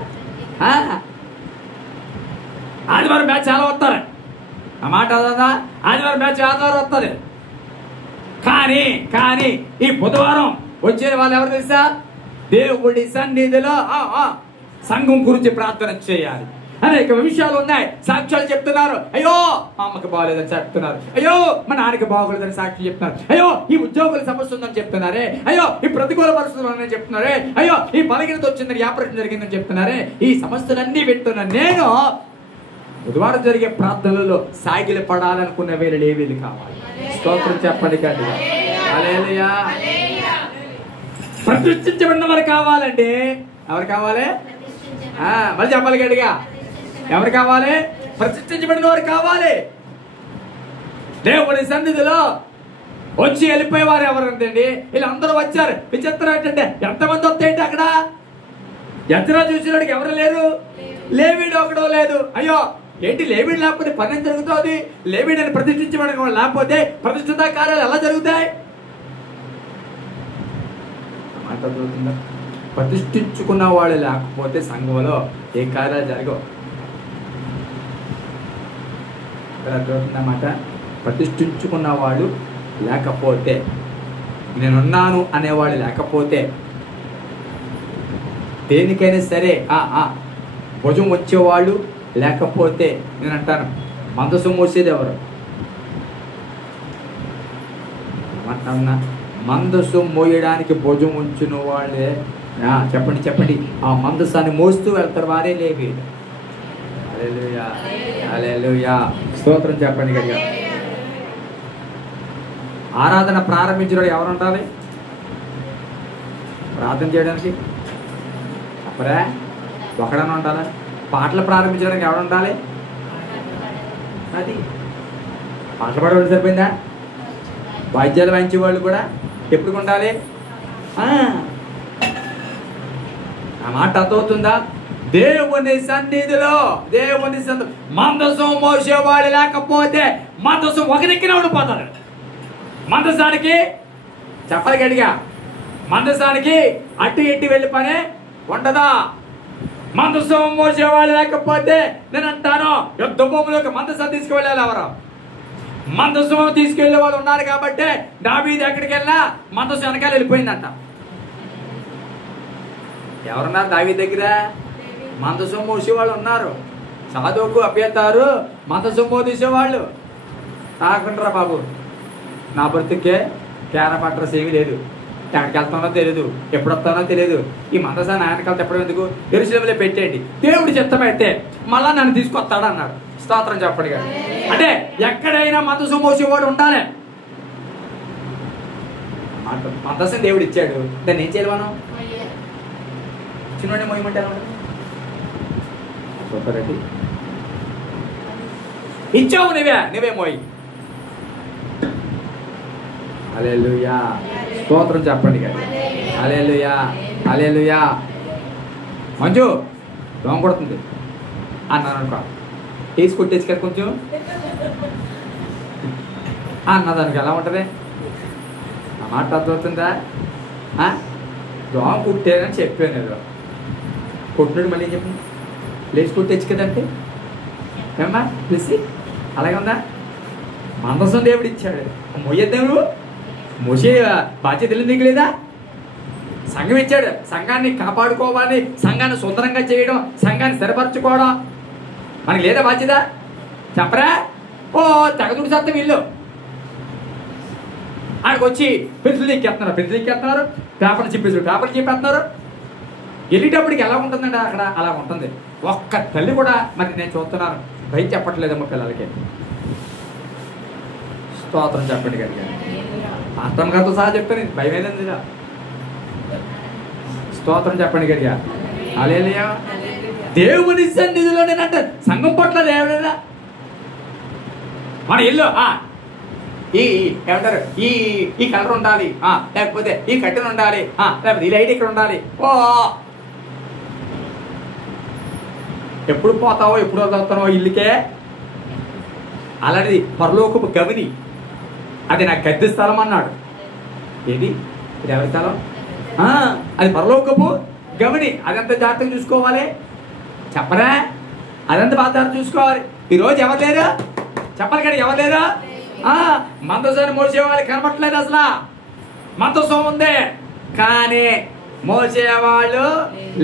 ఆదివారం మ్యాచ్ చాలా వస్తారు. ఆ మాట ఆదివారం మ్యాచ్ ఆదివారం వస్తుంది. కానీ ఈ బుధవారం వచ్చే వాళ్ళు ఎవరు తెలుసా? దేవుడి సన్నిధిలో సంఘం గురించి ప్రార్థన చేయాలి. అనేక విషయాలు ఉన్నాయి. సాక్ష్యాలు చెప్తున్నారు. అయ్యో మా అమ్మకి బాగోలేదని చెప్తున్నారు. అయ్యో మా నాన్నకి బాగోలేదని సాక్ష్యం చెప్తున్నారు. అయ్యో ఈ ఉద్యోగుల సమస్య ఉందని చెప్తున్నారే. అయ్యో ఈ ప్రతికూల పరిస్థితులు ఉన్నాయని చెప్తున్నారే. అయ్యో ఈ బలహీనత వచ్చిందని ఆపరేషన్ జరిగిందని చెప్తున్నారే. ఈ సమస్యలన్నీ పెడుతున్నా నేను బుధవారం జరిగే ప్రార్థనలలో సాగిలి పడాలనుకున్న వేరే లేవీలు కావాలి. స్తోత్రం చెప్పండి గట్టిగా. హల్లెలూయా. ప్రతిష్ఠించబడిన వారు కావాలండి. ఎవరు కావాలి? మళ్ళీ చెప్పాలి గట్టిగా. ఎవరు కావాలి? ప్రతిష్ఠించబడిన వారు కావాలి. దేవుడి సన్నిధిలో వచ్చి వెళ్ళిపోయేవారు ఎవరంటండి? వీళ్ళందరూ వచ్చారు. విచిత్రం ఏంటంటే ఎంతమంది వస్తాయంటే అక్కడ ఎజ్రా చూసినోడికి ఎవరు లేరు. లేవీడు ఒకడో లేదు. అయ్యో ఏంటి లేవీడు లేకపోతే పని జరుగుతుంది? లేవీడని ప్రతిష్ఠించబడిన వాళ్ళు లేకపోతే ప్రతిష్ఠిత కార్యాలు ఎలా జరుగుతాయి? ప్రతిష్ఠించుకున్న వాళ్ళు లేకపోతే సంఘంలో ఏ కార్యాలు జరగవు. అర్థమవుతుందన్నమాట. ప్రతిష్ఠించుకున్న వాళ్ళు లేకపోతే, నేనున్నాను అనేవాళ్ళు లేకపోతే, దేనికైనా సరే భుజం వచ్చేవాళ్ళు లేకపోతే, నేను అంటాను మందసం మోసేది ఎవరు? అంటున్నా మందసం మోయడానికి భుజం ఉంచిన వాళ్ళే. చెప్పండి ఆ మందసాన్ని మోస్తూ వెళ్తారు వారే లేవీయులు. హల్లెలూయా. హల్లెలూయా. స్తోత్రం చెప్పండి గట్టిగా. ఆరాధన ప్రారంభించిన ఎవరు ఉండాలి ప్రార్థన చేయడానికి? అప్పుడే ఒకడనే ఉండాలి. పాటలు ప్రారంభించడానికి ఎవరు ఉండాలి? అది పాటలు పాడేవాళ్ళు సరిపోయిందా? వాయిద్యాలు వాయించే వాళ్ళు కూడా ఎప్పుడు ఉండాలి? ఆ మాట అర్థమవుతుందా? దేవుని సన్నిధిలో మందసం మోసేవాడు లేకపోతే మందసం ఒక దిక్కున ఉండిపోతాడు. మందసానికి చెప్పాలి గట్టిగా, మందసానికి అటు ఇటు వెళ్ళి పనే ఉండదా? మందసం మోసేవాళ్ళు లేకపోతే నేను అంటాను యుద్ధ భూమిలోకి మందసం తీసుకువెళ్ళాలి. ఎవరు మందసం తీసుకెళ్లే వాళ్ళు ఉన్నారు కాబట్టి దావీదు ఎక్కడికి వెళ్ళినా మందసం వెనకాల వెళ్ళిపోయిందంట. ఎవరున్నారు దావీదు దగ్గర? మందసం మోసేవాళ్ళు ఉన్నారు. సాధువుకు అభ్యతారు మందసం మోసేవాళ్ళు. తాకుంటారా బాబు, నా బ్రతుకే కేర పట్రస్ ఏమీ లేదు, ఎక్కడికి వెళ్తానో తెలియదు, ఎప్పుడు వస్తానో తెలియదు. ఈ మందసాన్ని ఆయనకాల తెప్పడం ఎందుకు? యెరూషలేములో పెట్టేయండి, దేవుడి చిత్తమైతే మళ్ళా నన్ను తీసుకొస్తాడు అన్నాడు. స్తోత్రం చెప్పండి కదా. అంటే ఎక్కడైనా మందసం మోసేవాడు ఉండాలి. మందసం దేవుడు ఇచ్చాడు, దాన్ని ఏం చేయాలి మనం? చిన్నోడే మోయమంటే సూపరెడ్డి ఇచ్చావు, నువ్వే మోయి. హల్లెలూయా, స్తోత్రం చెప్పండి కదా. హల్లెలూయా, హల్లెలూయా. మంజు దోమ కొడుతుంది అన్నాను అనుకో, వేసి కొట్టేసి కదా కొంచెం అన్నదానికి ఎలా ఉంటుంది? ఆ మాట అర్థమవుతుందా? దోమ కుట్టేదని చెప్పాను, ఏదో కొట్టినాడు మళ్ళీ చెప్పు, లేచి కొట్టేచ్చు కదంటే ఏమన్నా తెలిసి అలాగే ఉందా? మందసం దేవుడు ఇచ్చాడు, మొయ్యద్దేవుడు మోసే బాధ్యత తెలియదు లేదా? సంఘం ఇచ్చాడు, సంఘాన్ని కాపాడుకోవాలి, సంఘాన్ని సుందరంగా చేయడం, సంఘాన్ని స్థిరపరచుకోవడం మనకి లేదా బాధ్యత? చెప్పరా? ఓ తెగదుడు సత్తం వీళ్ళు ఆయనకు వచ్చి పెన్సిల్ ఎక్కేస్తున్నారు, పేపర్లు చెప్పేస్తున్నారు. వెళ్ళేటప్పటికి ఎలా ఉంటుందండి అక్కడ? అలా ఉంటుంది. ఒక్క తల్లి కూడా మరి నేను చూస్తున్నాను భయం చెప్పట్లేదమ్మా పిల్లలకి. స్తోత్రం చెప్పండి కనుక అర్థం గారితో సహా చెప్పాను, భయం ఏదండి? స్తోత్రం చెప్పండి కనుక. హల్లెలూయా. దేవుని సన్నిధిలో నేనంటే సంఘం పట్ల దేవుడేనా మన ఇల్లు ఈ ఏమంటారు, ఈ కలర్ ఉండాలి, లేకపోతే ఈ కట్టెలు ఉండాలి, లేకపోతే ఈ లైట్ ఇక్కడ ఉండాలి. ఓ ఎప్పుడు పోతావో ఎప్పుడు వదులుతావో ఇల్లుకే. అలాంటిది పరలోకపు గవిని, అది నాకు గద్దె స్థలం అన్నాడు. ఏది? ఇది ఎవరి స్థలం? అది పరలోకపు గవిని. అదంతా జాగ్రత్తగా చూసుకోవాలి. చెప్పరా? అదంతా బాగా జాగ్రత్త చూసుకోవాలి. ఈరోజు ఎవరు లేరు? చెప్పాలి కదా, ఎవరు లేరు? మందసాన్ని మోసేవాళ్ళు కనబట్టలేదు. అసలు మందసం ఉంది కానీ మోసేవాళ్ళు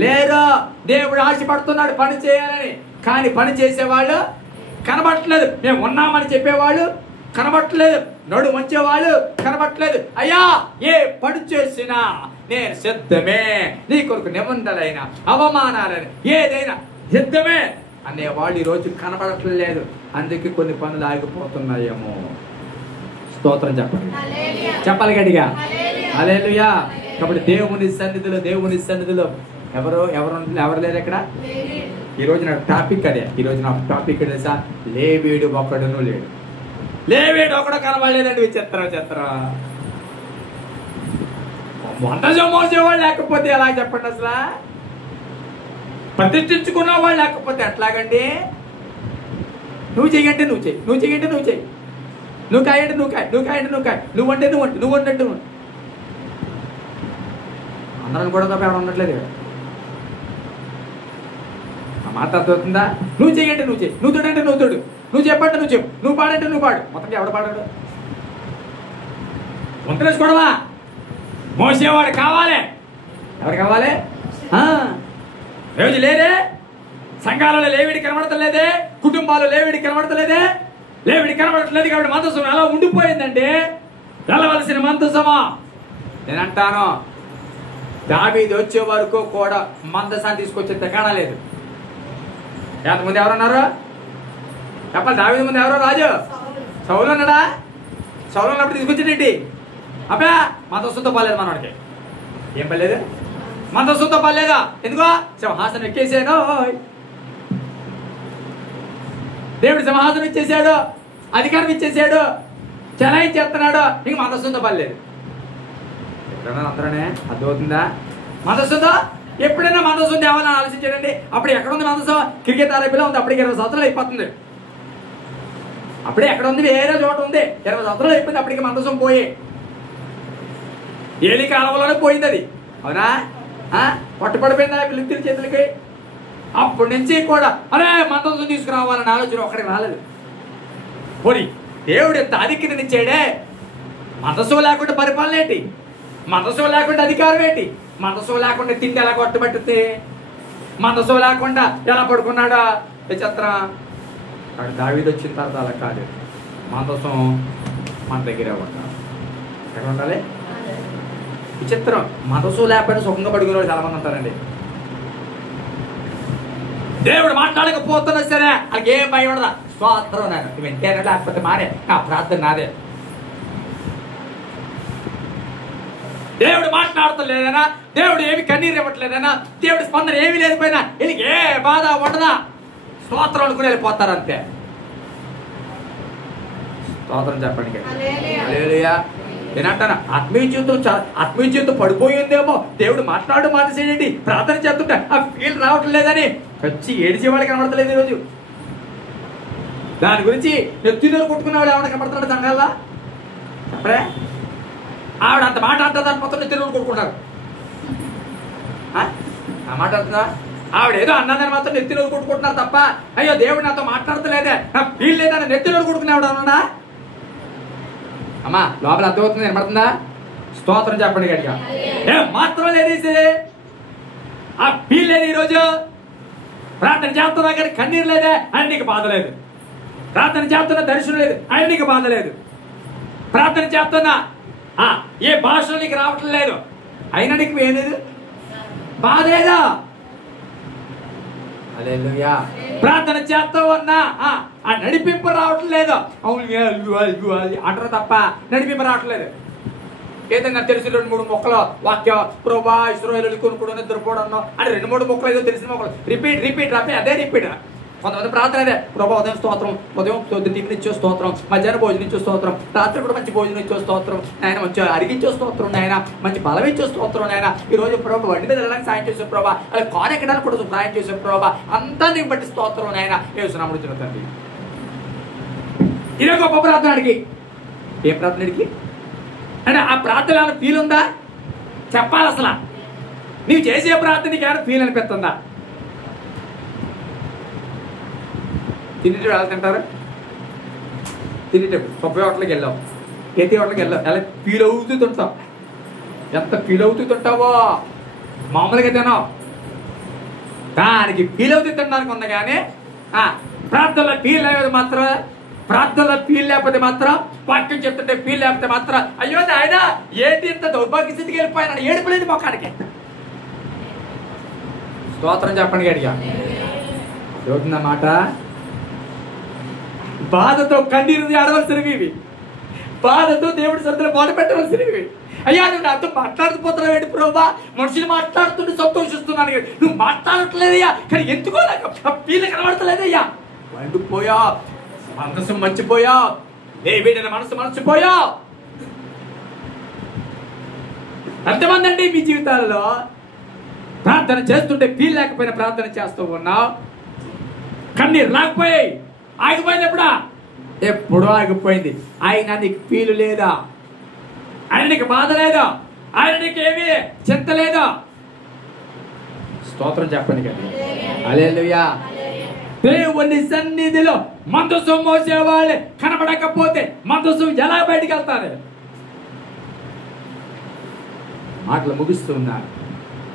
లేరు. దేవుడు ఆశపడుతున్నాడు పని చేయాలని, కానీ పని చేసేవాళ్ళు కనబట్టలేదు. మేము ఉన్నామని చెప్పేవాళ్ళు కనబట్టలేదు, నడు మంచేవాళ్ళు కనబట్టలేదు. అయ్యా ఏ పని చేసినా నేను సిద్ధమే, నీ కొరకు నిబంధనలైన అవమానాలని ఏదైనా సిద్ధమే అనేవాళ్ళు ఈరోజు కనబడట్లేదు. అందుకే కొన్ని పనులు ఆగిపోతున్నాయేమో. స్తోత్రం చెప్పండి, చెప్పాలి గట్టిగా. హల్లెలూయా. కాబట్టి దేవుని సన్నిధిలో ఎవరు లేరు ఇక్కడ. ఈరోజు నా టాపిక్ అదే. ఈరోజు నా టాపిక్ తెలుసా? లేవీడు ఒక్కడును లేడు. లేవీడు ఒక్కడు కనబడలేదండి. చిత్రం మందసం మోసేవాళ్ళు లేకపోతే ఎలా చెప్పండి? అసలు ప్రతిష్ఠించుకున్న వాళ్ళు లేకపోతే ఎట్లాగండి? నువ్వు చెయ్యంటే నువ్వు చెయ్యి, నువ్వు చెయ్యంటే నువ్వు చెయ్యి, నువ్వు కాయంటే నువ్వు కాయ, నువ్వు కాయంటే నువ్వు కాయ, నువ్వు అంటే నువ్వు వంటే అందరం కూడా తప్ప ఎవరు ఉండట్లేదు. ఆ మాట అర్థమవుతుందా? నువ్వు చెయ్యంటే నువ్వు చెయ్యి, నువ్వు తోడంటే నువ్వు తోడు, నువ్వు చెప్పంటే నువ్వు చెప్పు, నువ్వు పాడంటే నువ్వు పాడు. మొత్తం ఎవడు పాడాడు? వంతలేసుకోవడమా? మోసేవాడు కావాలి. ఎవరు కావాలి? రోజు లేదే, సంఘాలలో లేవిడి కనబడతలేదే, కుటుంబాలు లేవిడి కనబడతలేదే, లేవిడి కనబడట్లేదు. కాబట్టి మందసం ఎలా ఉండిపోయిందంటే వెళ్ళవలసిన మందసమా? నేను అంటాను, దావీదు వచ్చే వరకు కూడా మందసాన్ని తీసుకొచ్చే తెకాడా లేదు. ఎంతమంది ఎవరున్నారు చెప్పాలి? దావీదు ముందు ఎవరో రాజు సౌలు ఉన్నాడా? సౌలు ఉన్నప్పుడు తీసుకొచ్చేటండి. అబ్బా మందసంతో పర్లేదు, మనవాడికి ఏం పర్లేదు, మందసంతో పర్లేదా? ఎందుకో సింహాసనం ఎక్కేసాడు, దేవుడు సింహాసనం ఇచ్చేసాడు, అధికారం ఇచ్చేసాడు, చెలాయించేస్తున్నాడు, ఇంక మందసంతో పర్లేదు. ఎప్పుడైనా అందరనే అర్థమవుతుందా? మందసంతో ఎప్పుడైనా మందసం తేవాలని ఆలోచించాడండి. అప్పుడు ఎక్కడుంది మందసం? క్రికెట్ ఆరోగ్యంలో ఉంది. అప్పటికి 20 సంవత్సరాలు అయిపోతుంది. అప్పుడే ఎక్కడ ఉంది? వేరే చోట ఉంది. 20 సంవత్సరాలు అయిపోయింది. అప్పటికి మందసం పోయి ఏలి కాలంలోనే పోయింది అది. అవునా? పట్టుపడిపోయిందా పిల్లల చేతులకి? అప్పటి నుంచి కూడా అరే మందసం తీసుకురావాలని ఆలోచన ఒక్కడికి రాలేదు. పోనీ దేవుడు ఎంత ఆధిక్యతనిచ్చాడే, మందసం లేకుండా పరిపాలన ఏంటి? మందసం లేకుండా అధికారం ఏంటి? మందసం లేకుండా తిండి ఎలా కొట్టబట్టింది? మందసం లేకుండా ఎలా పడుకున్నాడా? చిత్రం. అక్కడ దావీదు వచ్చిన తర్వాత అలా కాదు. మందసం మన దగ్గరే ఉండాలి. ఎక్కడ ఉండాలి? విచిత్రం, మనసు లేకపోయినా సుఖంగా పడుకునేవాడు చాలా మంది ఉంటారండి. దేవుడు మాట్లాడకపోతున్నా సరే వాళ్ళకి ఏం భయపడదా, స్తోత్రం నేను నువ్వు వింటేనే లేకపోతే మానే నా ప్రార్థన నాదే. దేవుడు మాట్లాడతలేదనా, దేవుడు ఏమి కన్నీరు ఇవ్వట్లేదనా, దేవుడి స్పందన ఏమి లేకపోయినా వీళ్ళకి ఏ బాధ ఉండదా, స్తోత్రం అనుకుని వెళ్ళిపోతారు అంతే. స్తోత్రం చెప్పండి. హల్లెలూయా. నేనంటాను ఆత్మీయ జీవితం పడిపోయిందేమో, దేవుడు మానేసేయండి, ప్రార్థన చేస్తుంటే ఆ ఫీల్ రావటం లేదని వచ్చి ఏడిచే వాళ్ళకి కనబడతలేదు ఈరోజు. దాని గురించి నెత్తిలో కొట్టుకునేవాడు ఏమన్నా కనబడుతున్నాడు సంఘాల్లో చెప్పరే? ఆవిడ అంత మాట అంటుందని మొత్తం నెత్తిలో కొట్టుకుంటారు. ఆ మాట అంటుందా? ఆవిడ ఏదో అన్నదని మాత్రం నెత్తిలో కొట్టుకుంటున్నారు తప్ప అయ్యో దేవుడు నాతో మాట్లాడతలేదే, నా ఫీల్ లేదని నెత్తిలో కొట్టుకునేవాడు అన్నా. అమ్మా లోపల అర్థమవుతుంది, వినపడుతుందా? స్తోత్రం చెప్పండి గట్టిగా. మాత్రం లేదేసి ఆ ఫీల్ లేదు. ఈరోజు ప్రార్థన చేస్తున్నా కానీ కన్నీరు లేదే, ఆయన నీకు బాధ లేదు. ప్రార్థన చేస్తున్నా దర్శనం లేదు, ఆయన నీకు బాధ లేదు. ప్రార్థన చేస్తున్నా ఏ భాషలో నీకు రావటం లేదు, అయినా నీకు ఏం లేదు, బాధ లేదా? హల్లెలూయా. ప్రార్థన చేస్తా ఉన్నా ఆ నడిపింపు రావటం లేదు, అంటారు తప్ప నడిపింపు రావట్లేదు. ఏదైనా తెలిసిన 2-3 మొక్కలు వాక్యం ప్రభా ఇశ్రాయేలు కొనుక్కోవడం నిద్రపోవడం అని 2-3 మొక్కలు ఏదో తెలిసిన మొక్కలు రిపీట్ అదే రిపీట్. కొంతమంది ప్రార్థన అదే ప్రభా ఉదయం స్తోత్రం, ఉదయం టిఫిన్ ఇచ్చే స్తోత్రం, మధ్యాహ్నం భోజనం ఇచ్చే స్తోత్రం, రాత్రి కూడా మంచి భోజనం ఇచ్చే స్తోత్రం నాయన, మంచి అరిగించే స్తోత్రం నాయన, మంచి బలం ఇచ్చే స్తోత్రం నాయన. ఈ రోజు ప్రభా వండి మీద వెళ్ళడానికి సాయం చేసే ప్రభా, అలా కాన్ ఎక్కడానికి కూడా సాయం చేసే ప్రభా, అంతా నీకు బట్టి స్తోత్రం నాయన. యేసునామములో చిన్న తండ్రి. ఇదే గొప్ప ప్రార్థన అడిగి ఏ ప్రార్థన అడిగి అంటే ఆ ప్రార్థన ఫీల్ ఉందా చెప్పాలి. అసలు నీవు చేసే ప్రార్థనకి ఏమైనా ఫీల్ అనిపిస్తుందా? తినేటప్పుడు ఎలా తింటారు? తినేటప్పుడు సొప్ప హోటల్కి వెళ్ళాం, ఏతి హోటల్కి వెళ్ళాం, ఎలా ఫీల్ అవుతూ తింటావు. ఎంత ఫీల్ అవుతూ తింటావో మామూలుగా తినావు, దానికి ఫీల్ అవుతూ తినడానికి ఉంది. కానీ ప్రార్థనలో ఫీల్ లేకపోతే మాత్రం, ప్రార్థనలో ఫీల్ లేకపోతే మాత్రం, వాక్యం చెప్తుంటే ఫీల్ లేకపోతే మాత్రం అయ్యో ఆయన ఏంటి ఇంత దౌర్భాగ్య స్థితికి వెళ్ళిపోయినా ఏడుపులేదు మొక్కానికి. స్తోత్రం చెప్పండి గడిగా. చూస్తుందన్నమాట. బాధతో కన్నీరు ఆడవలసినవి ఇవి, బాధతో దేవుడి సన్నిధిలో మొదలు పెట్టవలసినవి. అయ్యా నువ్వు నాతో మాట్లాడుతుపోతున్నావు ఏంటి ప్రభా, మనుషులు మాట్లాడుతుంటే సంతోషిస్తున్నాను, నువ్వు మాట్లాడట్లేదయ్యా, కానీ ఎందుకో నాకు ఫీల్ కనబడతలేదయ్యా. వండిపోయా, మనసు మర్చిపోయా, వీడిన మనసు మర్చిపోయా. ఎంతమంది అండి మీ జీవితాలలో ప్రార్థన చేస్తుంటే ఫీల్ లేకపోయినా ప్రార్థన చేస్తూ ఉన్నావు, కన్నీరు లేకపోయాయి, ఆగిపోయింది. ఎప్పుడో ఆగిపోయింది. ఆయన నీకు ఫీల్ లేదా, ఆయన నీకు బాధ లేదా, ఆయన నీకు ఏమీ చింత లేదా. స్తోత్రం చెప్పండి కదా. హల్లెలూయా. దేవుని సన్నిధిలో మందసం మోసేవాళ్ళే కనబడకపోతే మందసం ఎలా బయటికి వెళ్తారు? మాటలు ముగిస్తూ ఉన్నారు.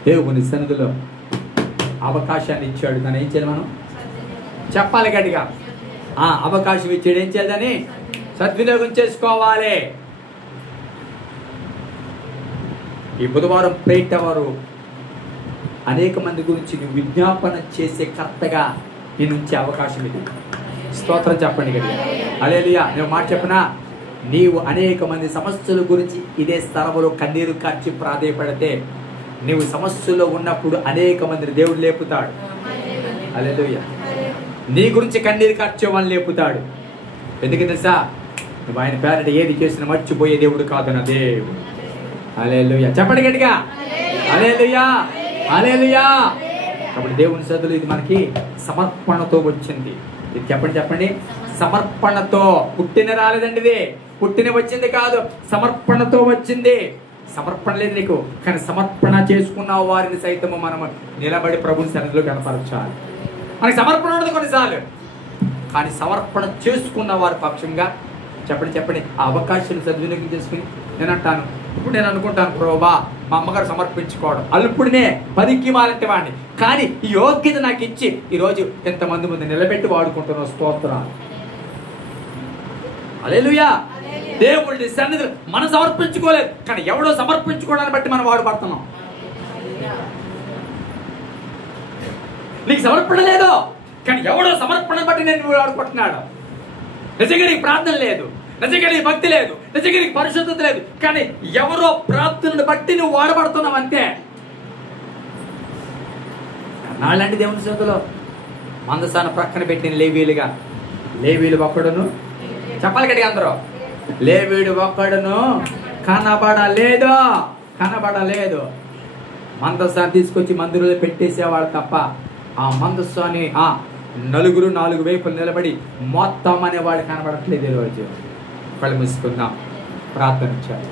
దేవుని సన్నిధిలో అవకాశాన్ని ఇచ్చాడు, దాన్ని ఏం చేయాలి? మనం చెప్పాలి గట్టిగా. అవకాశం ఇచ్చాడు, ఏం చేయాలని? సద్వినియోగం చేసుకోవాలి. ఈ బుధవారం ప్రేట్ వారు అనేక మంది గురించి నువ్వు విజ్ఞాపన చేసే కర్తగా నీ నుంచి అవకాశం ఇది. స్తోత్రం చెప్పండి గట్టిగా. హల్లెలూయా. నేను మాట చెప్పనా, నీవు అనేక మంది సమస్యల గురించి ఇదే స్థలంలో కన్నీరు కార్చి ప్రాధేయపడితే నీవు సమస్యలో ఉన్నప్పుడు అనేక మందిని దేవుడు లేపుతాడు. హల్లెలూయా. నీ గురించి కన్నీరు కార్చే వాళ్ళని లేపుతాడు. ఎందుకు తెలుసా? నువ్వు ఆయన పేరట ఏది చేసినా మర్చిపోయే దేవుడు కాదు నా దేవుడు. హల్లెలూయా. చెప్పండి గట్టిగా. హల్లెలూయా. హల్లెలూయా. కాబట్టి దేవుని సన్నిధిలో ఇది మనకి సమర్పణతో వచ్చింది. ఇది చెప్పండి. సమర్పణతో. పుట్టిన రాలేదండి, ఇది పుట్టిన వచ్చింది కాదు, సమర్పణతో వచ్చింది. సమర్పణ లేదు నీకు, కానీ సమర్పణ చేసుకున్న వారిని సైతము మనం నిలబడి ప్రభుని సన్నిధిలో కనపరచాలి. మనకి సమర్పణ ఉండదు కొన్నిసార్లు, కానీ సమర్పణ చేసుకున్న వారి పక్షంగా చెప్పండి ఆ అవకాశాన్ని సద్వినియోగం చేసుకుని ఇప్పుడు నేను అనుకుంటాను ప్రభా మా అమ్మగారు సమర్పించుకోవడం అల్పుడినే పనికి మాలంటే వాడిని, కానీ ఈ యోగ్యత నాకు ఇచ్చి ఈరోజు ఎంతమంది ముందు నిలబెట్టి వాడుకుంటున్న స్తోత్రాలు. హల్లెలూయా. దేవుడి సన్నిధి మనం సమర్పించుకోలేదు, కానీ ఎవడో సమర్పించుకోవడాన్ని బట్టి మనం వాడుపడుతున్నాం. నీకు సమర్పణ లేదు, కానీ ఎవడో సమర్పణ బట్టి నేను వాడుకుంటున్నాడు. నిజంగా నీకు ప్రార్థన లేదు, నిజంగా నీకు భక్తి లేదు, నిజంగా నీకు పరిశుద్ధత లేదు, కానీ ఎవరో ప్రార్థనను బట్టి నువ్వు వాడబడుతున్నావు అంతే. నాలాంటి దేవుని చేతిలో మందసాన్ని ప్రక్కన పెట్టిన లేవీలు ఒక్కడును, చెప్పాలి గట్టిగా అందరూ, లేవీడు ఒక్కడును కనబడలేదు. మందసాన్ని తీసుకొచ్చి మందిరంలో పెట్టేసేవాడు తప్ప ఆ మందసాన్ని నలుగురు 4 వైపులు నిలబడి మొత్తం అనేవాడు కనబడట్లేదు. ఈరోజు కళ్ళు మూసుకుందాం, ప్రార్థన చేయాలి.